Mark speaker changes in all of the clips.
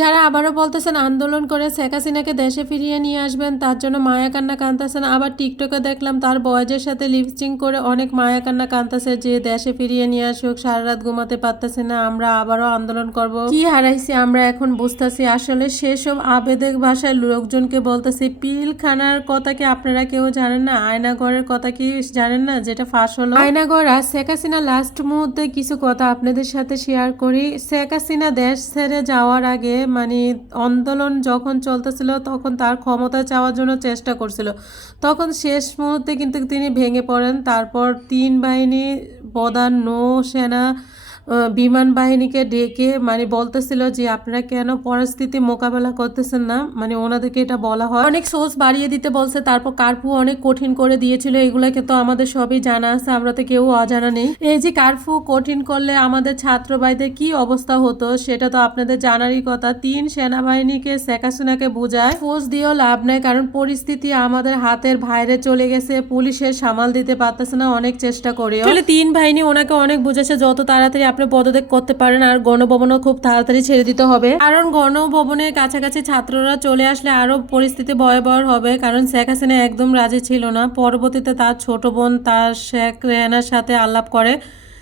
Speaker 1: যারা আবারও বলতেছেন আন্দোলন করে শেখ হাসিনাকে দেশে ফিরিয়ে নিয়ে আসবেন, তার জন্য মায়া কান্না কান্তাছেন আবার টিকটকে দেখলাম তার বয়েজের সাথে লিপস্টিং করে অনেক মায়া কান্না কান্তাছে যে দেশে ফিরিয়ে নিয়ে আসুক, সারা রাত ঘুমাতে পারতেছে না, আমরা আবারও আন্দোলন করব। কি হারাইছি আমরা এখন বুঝতেছি, আসলে সেসব আবেদক ভাষায় লোকজনকে বলতেছি, পিলখানার কথা কি আপনারা কেউ জানেন না? আয়নাগরের কথা কি জানেন না, যেটা ফাঁস হলো? আয়নাগর আর শেখ হাসিনা লাস্ট মুহূর্তে কিছু কথা আপনাদের সাথে শেয়ার করি। শেখ হাসিনা দেশ ছেড়ে যাওয়ার আগে মানে আন্দোলন যখন চলতেছিল তখন তার ক্ষমতা চাওয়ার জন্য চেষ্টা করছিল। তখন শেষ মুহূর্তে কিন্তু তিনি ভেঙে পড়েন। তারপর তিন বাহিনী প্রধান নৌ সেনা আহ, বিমান বাহিনীকে ডেকে মানে বলতেছিল যে আপনারা কেন পরিস্থিতি মোকাবেলা করতেছেন না? মানে ওনাদেরকে এটা বলা হয়। অনেক সোর্স বাড়িয়ে দিতে বলছে, তারপর কার্ফু অনেক কঠিন করে দিয়েছিল। এগুলোকে তো আমাদের সবই জানা আছে, আমরা তো কেউ অজানা নেই। এই যে কার্ফু কঠিন করলে আমাদের ছাত্র ভাইদের কি অবস্থা হতো, সেটা তো আপনাদের জানারই কথা। তিন সেনাবাহিনীকে শেখ হাসিনাকে বোঝায়, ফোর্স দিয়েও লাভ নাই, কারণ পরিস্থিতি আমাদের হাতের বাইরে চলে গেছে, পুলিশের সামাল দিতে পারতেছে না, অনেক চেষ্টা আসলে তিন বাহিনী ওনাকে অনেক বুঝেছে যত তাড়াতাড়ি আপনি পদত্যাগ করতে পারেন আর গণভবনও খুব তাড়াতাড়ি ছেড়ে দিতে হবে। কারণ গণভবনের কাছাকাছি ছাত্ররা চলে আসলে আরও পরিস্থিতি ভয়াবহ হবে, কারণ শেখ হাসিনা একদম রাজি ছিল না। পরবর্তীতে তার ছোট বোন তার শেখ রেহানার সাথে আলাপ করে।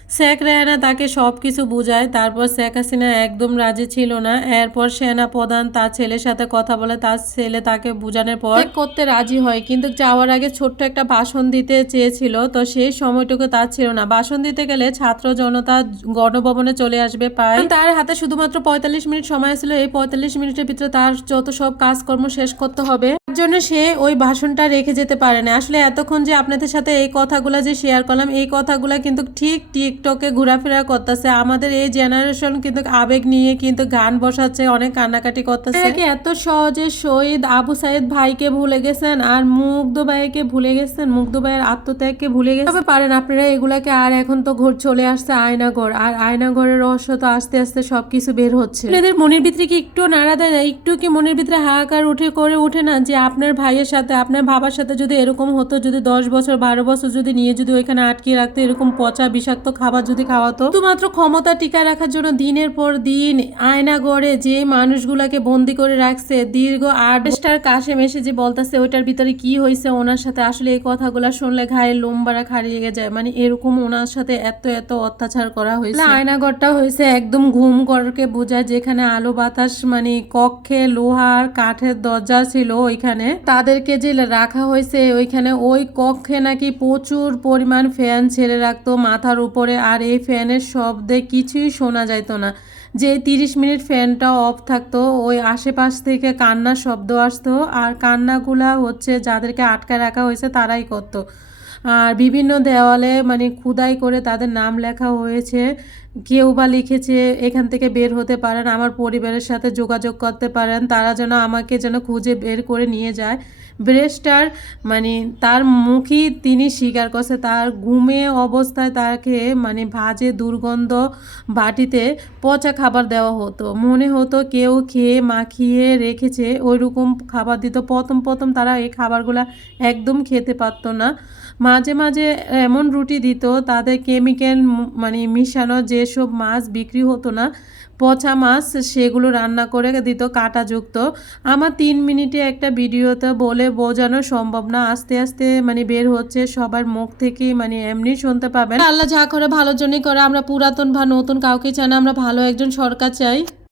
Speaker 1: শেখ রেহানা তাকে সব কিছু বুঝায় তারপর শেখ হাসিনা একদম রাজি ছিল না। এরপর সেনা প্রধান তার ছেলের সাথে কথা বলে তার ছেলে তাকে বোঝানোর পর করতে রাজি হয় কিন্তু যাওয়ার আগে ছোট্ট একটা ভাষণ দিতে চেয়েছিল তো সেই সময়টুকু তার ছিল না। ভাষণ দিতে গেলে ছাত্র জনতা গণভবনে চলে আসবে পায় তার হাতে শুধুমাত্র পঁয়তাল্লিশ মিনিট সময় ছিল এই পঁয়তাল্লিশ মিনিটের ভিতরে তার যত সব কাজকর্ম শেষ করতে হবে। জন্য সে ওই ভাষণটা রেখে যেতে পারে না। আসলে এতক্ষণ যে আপনাদের সাথে এই কথাগুলো যে শেয়ার করলাম এই কথাগুলো কিন্তু ঠিক টিকটকে ঘোরাফেরা করতেছে। আমাদের এই জেনারেশন কিন্তু আবেগ নিয়ে কিন্তু গান বসাচ্ছে অনেক কান্নাকাটি করতেছে। কি এত সহজে শহীদ আবু সাইদ ভাইকে ভুলে গেছেন আর মুগ্ধ ভাইকে ভুলে গেছেন মুগ্ধ ভাইয়ের আত্মত্যাগকে ভুলে গেছেন। তবে পারেন আপনারা এগুলাকে আর এখন তো ঘর চলে আসছে আয়নাঘর আর আয়নাঘরের রহস্য তো আস্তে আস্তে সবকিছু বের হচ্ছে। এদের মনের ভিতরে কি একটু নাড়া দেয় না? একটু কি মনের ভিতরে হাহাকার উঠে করে ওঠে না যে আপনার ভাইয়ের সাথে, আপনার বাবার সাথে যদি এরকম হতো, যদি দশ বছর, বারো বছর যদি নিয়ে যদি ওইখানে আটকে রাখতো, এরকম পচা বিষাক্ত খাবার যদি খাওয়াতো, শুধুমাত্র ক্ষমতা টিকা রাখার জন্য দিনের পর দিন আয়না গড়ে যে মানুষগুলাকে বন্দি করে রাখছে, দীর্ঘ আট স্টার কাশেম এসে যে বলতেছে, ওইটার ভিতরে কি হয়েছে ওনার সাথে আসলে এই কথাগুলা শুনলে ঘায়ে লোমবারা খাড়িয়ে যায়। মানে এরকম ওনার সাথে এত এত অত্যাচার করা হয়েছে আয়নাগরটা হয়েছে একদম ঘুম ঘরকে বোঝায়, যেখানে আলো বাতাস মানে কক্ষে লোহার কাঠের দরজা ছিল, ওইখানে তাদেরকে যে রাখা হয়েছে। ওইখানে ওই কক্ষে নাকি প্রচুর পরিমাণ ফ্যান ছেড়ে রাখতো মাথার উপরে। আর এই ফ্যানের শব্দে কিছুই শোনা যাইতো না। যে তিরিশ মিনিট ফ্যানটা অফ থাকতো, ওই আশেপাশ থেকে কান্নার শব্দ আসতো। আর কান্নাগুলা হচ্ছে যাদেরকে আটকায় রাখা হয়েছে তারাই করতো। আর বিভিন্ন দেওয়ালে মানে খুদাই করে তাদের নাম লেখা হয়েছে। কেউ বা লিখেছে, এখান থেকে বের হতে পারেন, আমার পরিবারের সাথে যোগাযোগ করতে পারেন, তারা যেন আমাকে যেন খুঁজে বের করে নিয়ে যায়। ব্রেস্টার মানে তার মুখই তিনি স্বীকার করছে, তার ঘুমে অবস্থায় তাকে মানে ভাজে দুর্গন্ধ বাটিতে পচা খাবার দেওয়া হতো। মনে হতো কেউ খেয়ে মাখিয়ে রেখেছে, ওইরকম খাবার দিত। প্রথম প্রথম তারা এই খাবারগুলো একদম খেতে পারতো না। মাঝে মাঝে এমন রুটি দিত, তাদের কেমিক্যাল মানে মিশানো যেসব মাছ বিক্রি হতো না। পচা মাছ সেগুলো রান্না করে দিত কাঁটাযুক্ত। আমার তিন মিনিটে একটা ভিডিওতে বলে বোঝানো সম্ভব না। আস্তে আস্তে মানে বের হচ্ছে সবার মুখ থেকে মানে এমনি শুনতে পাবেন। আল্লাহ যা করে ভালোর জন্যই করে। আমরা পুরাতন বা নতুন কাউকে চাই না। আমরা ভালো একজন সরকার চাই।